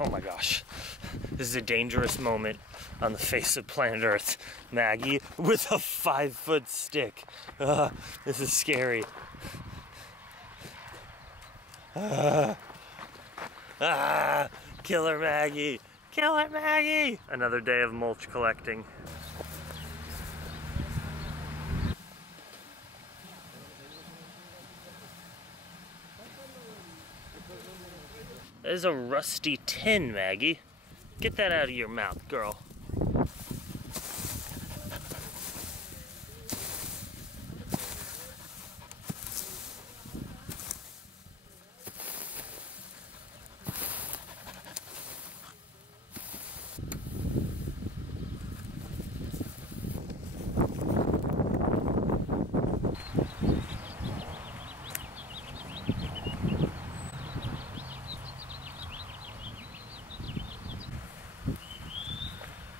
Oh my gosh, this is a dangerous moment on the face of planet Earth. Maggie with a 5-foot stick. This is scary. Killer Maggie! Killer Maggie! Another day of mulch collecting. That is a rusty tin, Maggie. Get that out of your mouth, girl.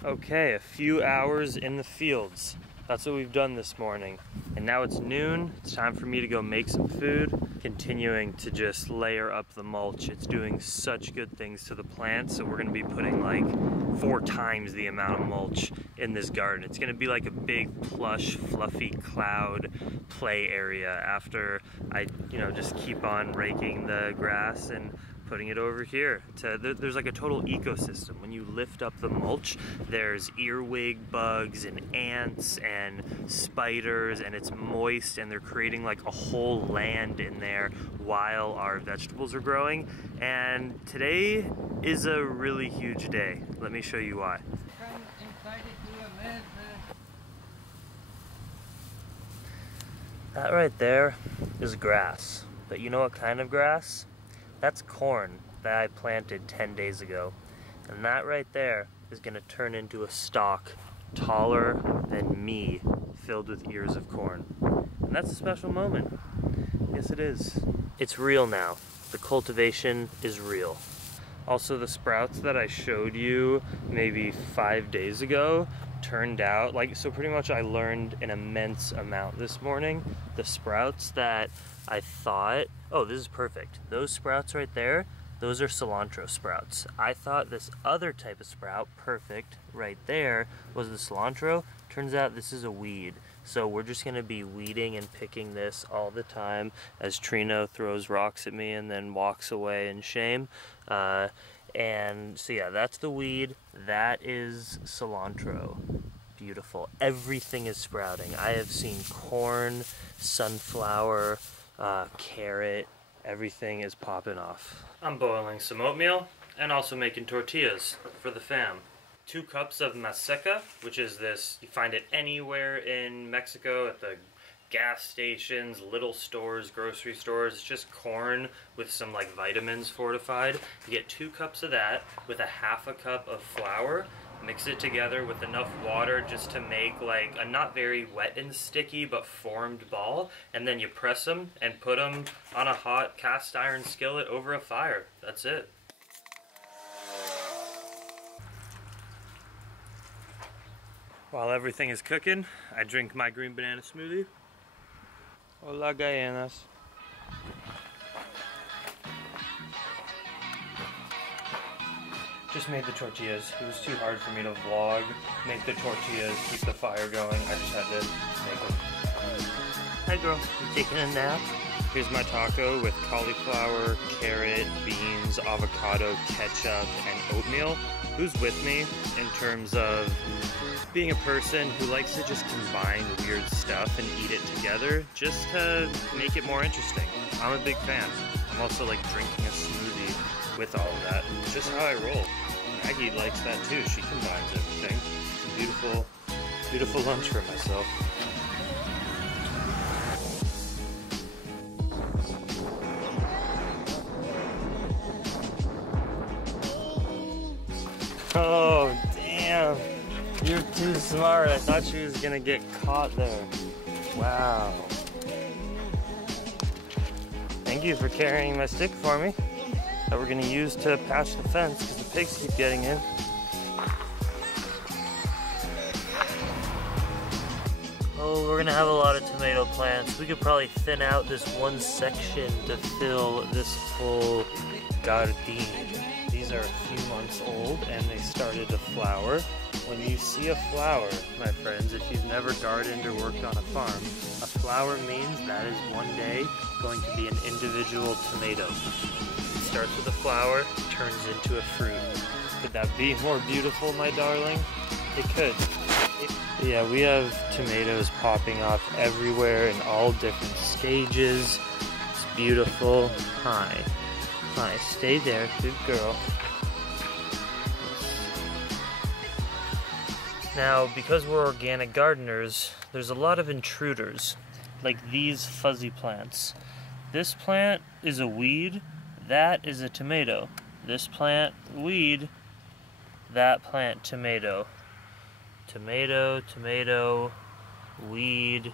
Okay, a few hours in the fields. That's what we've done this morning. And now it's noon. It's time for me to go make some food, continuing to just layer up the mulch. It's doing such good things to the plants, so we're gonna be putting like 4 times the amount of mulch in this garden. It's gonna be like a big, plush, fluffy cloud play area after I, just keep on raking the grass and putting it over here. There's like a total ecosystem. When you lift up the mulch, there's earwig bugs and ants and spiders, and it's moist, and they're creating like a whole land in there while our vegetables are growing. And today is a really huge day. Let me show you why. That right there is grass. But you know what kind of grass? That's corn that I planted 10 days ago. And that right there is gonna turn into a stalk taller than me, filled with ears of corn. And that's a special moment. Yes, it is. It's real now. The cultivation is real. Also, the sprouts that I showed you maybe 5 days ago turned out, so pretty much I learned an immense amount this morning. The sprouts that I thought, oh, this is perfect. Those sprouts right there, those are cilantro sprouts. I thought this other type of sprout, perfect, right there, was the cilantro. Turns out this is a weed. So we're just gonna be weeding and picking this all the time as Trino throws rocks at me and then walks away in shame. And so yeah, that's the weed. That is cilantro. Beautiful. Everything is sprouting. I have seen corn, sunflower, carrot, everything is popping off. I'm boiling some oatmeal and also making tortillas for the fam. 2 cups of maseca, which is this, you find it anywhere in Mexico at the gas stations, little stores, grocery stores. It's just corn with some like vitamins fortified. You get 2 cups of that with a 1/2 cup of flour. Mix it together with enough water just to make like a not very wet and sticky but formed ball, and then you press them and put them on a hot cast iron skillet over a fire. That's it. While everything is cooking, I drink my green banana smoothie. Hola gallinas. Just made the tortillas. It was too hard for me to vlog, make the tortillas, keep the fire going. I just had to make them. Hi girl, you taking a nap? Here's my taco with cauliflower, carrot, beans, avocado, ketchup, and oatmeal. Who's with me in terms of being a person who likes to just combine weird stuff and eat it together just to make it more interesting? I'm a big fan. I'm also like drinking a smoothie with all of that. It's just how I roll. Maggie likes that too. She combines everything. Beautiful, beautiful lunch for myself. Oh, damn. You're too smart. I thought she was gonna get caught there. Wow. Thank you for carrying my stick for me that we're gonna use to patch the fence because the pigs keep getting in. Oh, we're gonna have a lot of tomato plants. We could probably thin out this one section to fill this whole garden. These are a few months old and they started to flower. When you see a flower, my friends, if you've never gardened or worked on a farm, a flower means that is one day going to be an individual tomato. It starts with a flower, turns into a fruit. Could that be more beautiful, my darling? It could. Yeah, we have tomatoes popping off everywhere in all different stages. It's beautiful. Hi. Hi, stay there, good girl. Now, because we're organic gardeners, there's a lot of intruders, like these fuzzy plants. This plant is a weed, that is a tomato. This plant, weed, that plant, tomato. Tomato, tomato, weed,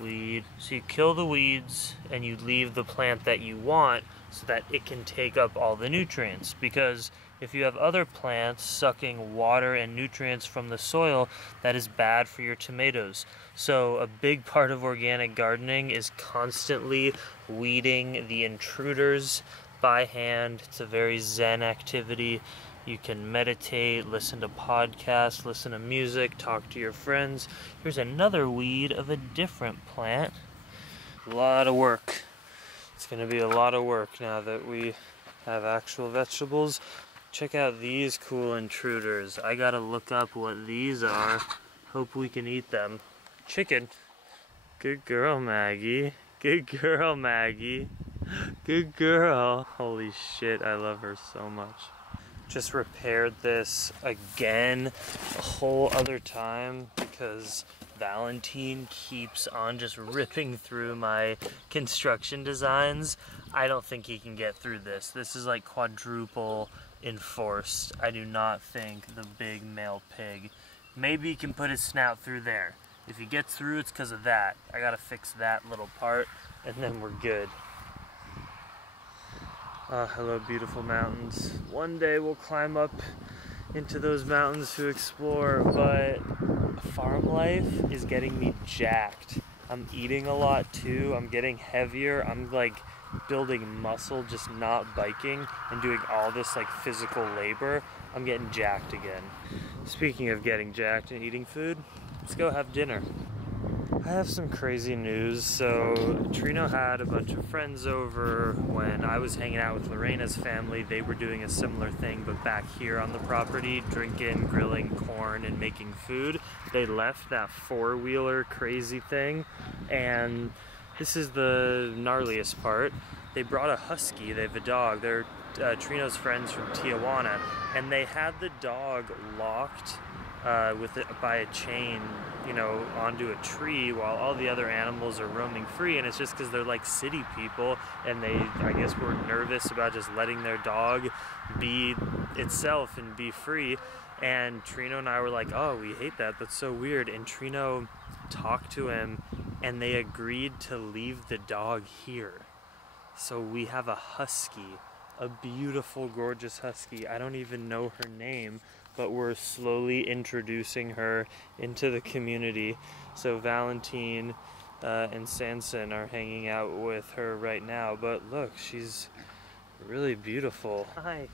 weed. So you kill the weeds and you leave the plant that you want so that it can take up all the nutrients. Because if you have other plants sucking water and nutrients from the soil, that is bad for your tomatoes. So a big part of organic gardening is constantly weeding the intruders by hand. It's a very zen activity. You can meditate, listen to podcasts, listen to music, talk to your friends. Here's another weed of a different plant. A lot of work. It's going to be a lot of work now that we have actual vegetables. Check out these cool intruders. I gotta look up what these are. Hope we can eat them. Chicken. Good girl, Maggie. Good girl, Maggie. Good girl. Holy shit, I love her so much. Just repaired this again a whole other time because Valentine keeps on just ripping through my construction designs. I don't think he can get through this. This is like quadruple enforced. I do not think the big male pig. Maybe he can put his snout through there. If he gets through, it's because of that. I gotta fix that little part and then we're good. Hello, beautiful mountains. One day we'll climb up into those mountains to explore, but farm life is getting me jacked. I'm eating a lot too. I'm getting heavier. I'm like building muscle, just not biking and doing all this like physical labor. I'm getting jacked again. Speaking of getting jacked and eating food, let's go have dinner. I have some crazy news. So Trino had a bunch of friends over when I was hanging out with Lorena's family. They were doing a similar thing, but back here on the property, drinking, grilling corn, and making food. They left that four-wheeler crazy thing, and this is the gnarliest part. They brought a husky. They have a dog. They're Trino's friends from Tijuana, and they had the dog locked by a chain, you know, onto a tree while all the other animals are roaming free. And it's just because they're like city people and they, I guess, were nervous about just letting their dog be itself and be free. And Trino and I were like, oh, we hate that, that's so weird. And Trino talked to him and they agreed to leave the dog here. So we have a husky, a beautiful, gorgeous husky. I don't even know her name, but we're slowly introducing her into the community. So Valentine and Sanson are hanging out with her right now. But look, she's really beautiful. Hi.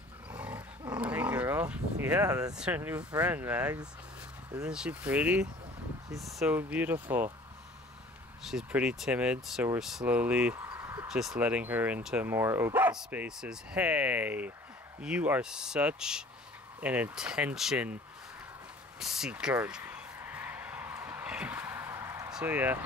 Hey, girl. Yeah, that's her new friend, Mags. Isn't she pretty? She's so beautiful. She's pretty timid, so we're slowly just letting her into more open spaces. Hey, you are such an attention seeker. So yeah,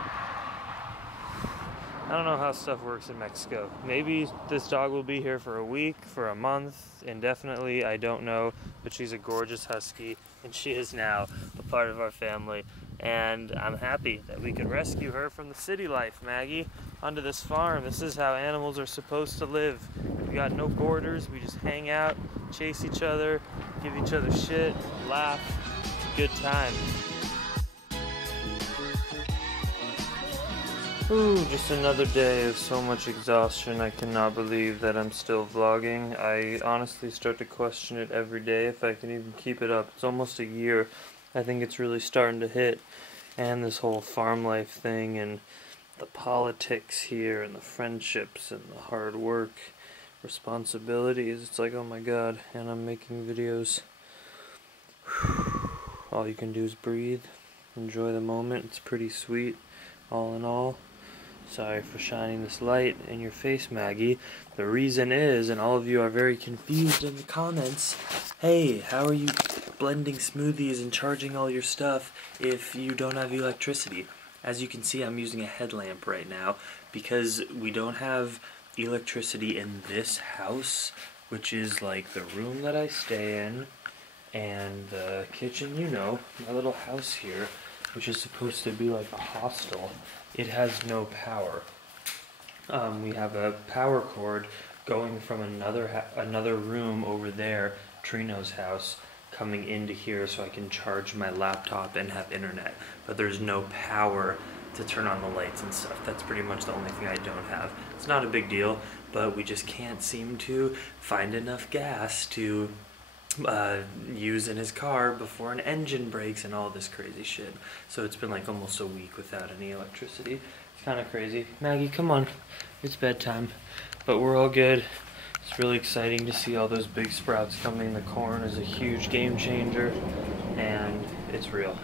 I don't know how stuff works in Mexico. Maybe this dog will be here for a week, for a month, indefinitely, I don't know. But she's a gorgeous husky, and she is now a part of our family. And I'm happy that we could rescue her from the city life, Maggie, onto this farm. This is how animals are supposed to live. We got no borders, we just hang out, chase each other, give each other shit, laugh. It's a good time. Ooh, just another day of so much exhaustion. I cannot believe that I'm still vlogging. I honestly start to question it every day if I can even keep it up. It's almost a year. I think it's really starting to hit. And this whole farm life thing and the politics here and the friendships and the hard work responsibilities. It's like, oh my god, and I'm making videos. All you can do is breathe, enjoy the moment. It's pretty sweet, all in all. Sorry for shining this light in your face, Maggie. The reason is, and all of you are very confused in the comments, hey, how are you blending smoothies and charging all your stuff if you don't have electricity? As you can see, I'm using a headlamp right now because we don't have electricity in this house, which is like the room that I stay in and the kitchen, you know, my little house here, which is supposed to be like a hostel. It has no power. We have a power cord going from another room over there, Trino's house, coming into here so I can charge my laptop and have internet. But there's no power to turn on the lights and stuff. That's pretty much the only thing I don't have. It's not a big deal, but we just can't seem to find enough gas to use in his car before an engine breaks and all this crazy shit. So it's been like almost a week without any electricity. It's kind of crazy. Maggie, come on. It's bedtime. But we're all good. It's really exciting to see all those big sprouts coming. The corn is a huge game changer, and it's real.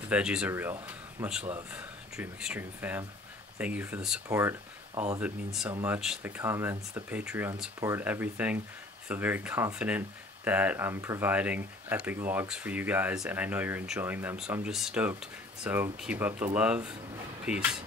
The veggies are real. Much love, Dream Extreme fam. Thank you for the support. All of it means so much. The comments, the Patreon support, everything. I feel very confident that I'm providing epic vlogs for you guys, and I know you're enjoying them, so I'm just stoked. So keep up the love. Peace.